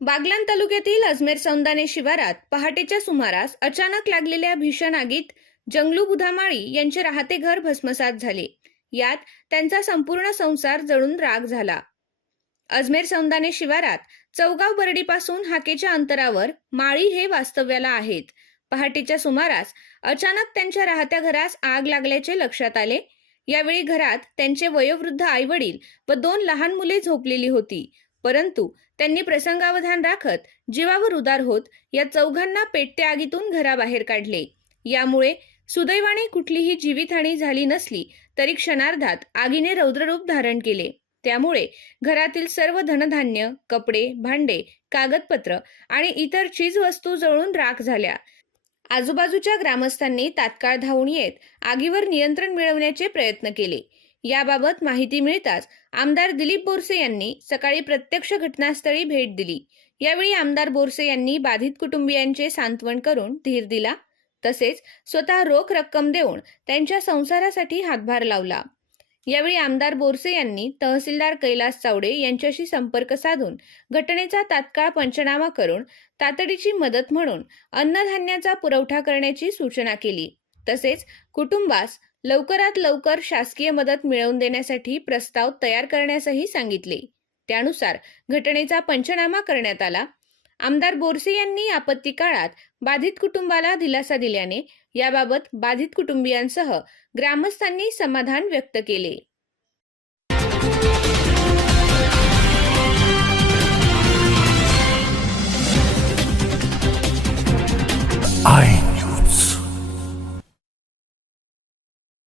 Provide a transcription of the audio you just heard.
बागलान तालुक्यातील अजमेर सौंदाने शिवारात पहाटेच्या सुमारास अचानक लागलेल्या भीषण आगीत जंगलू बुधामाळी यांचे राहते घर भस्मसात झाले. यात त्यांचा संपूर्ण संसार जळून राग झाला. अजमेर सौंदाने शिवारात चौगाव बर्डीपासून हाकेच्या अंतरावर माळी हे वास्तव्याला आहेत. पहाटेच्या सुमारास अचानक त्यांच्या राहत्या घरास आग लागल्याचे लक्षात आले. यावेळी घरात त्यांचे वयोवृद्ध आईवडील व दोन लहान मुले झोपलेली होती. परंतु त्यांनी प्रसंगावधान राखत जीवावर उदार होत या चौघांना पेटत्या आगीतून घराबाहेर काढले. यामुळे सुदैवाने कुठलीही जीवितहानी झाली नसली तरी क्षणार्धात आगीने रौद्ररूप धारण केले. त्यामुळे घरातील सर्व धनधान्य कपडे भांडे कागदपत्र आणि इतर चीजवस्तू जळून राख झाल्या. आजूबाजूच्या ग्रामस्थांनी तात्काळ धावून येत आगीवर नियंत्रण मिळवण्याचे प्रयत्न केले. याबाबत माहिती मिळताच आमदार दिलीप बोरसे यांनी सकाळी प्रत्यक्ष घटनास्थळी भेट दिली. यावेळी आमदार बोरसे यांनी बाधित कुटुंबियांचे सांत्वन करून धीर दिला. तसेच स्वतः रोख रक्कम देऊन त्यांच्या संसारासाठी हातभार लावला. यावेळी आमदार बोरसे यांनी तहसीलदार कैलास चावडे यांच्याशी संपर्क साधून घटनेचा तात्काळ पंचनामा करून तातडीची मदत म्हणून अन्नधान्याचा पुरवठा करण्याची सूचना केली. तसेच कुटुंबास लवकरात लवकर शासकीय मदत मिळवून देण्यासाठी प्रस्ताव तयार करण्यासही सांगितले. त्यानुसार घटनेचा पंचनामा करण्यात आला. आमदार बोरसे यांनी आपत्ती काळात बाधित कुटुंबाला दिलासा दिल्याने याबाबत बाधित कुटुंबियांसह ग्रामस्थांनी समाधान व्यक्त केले. I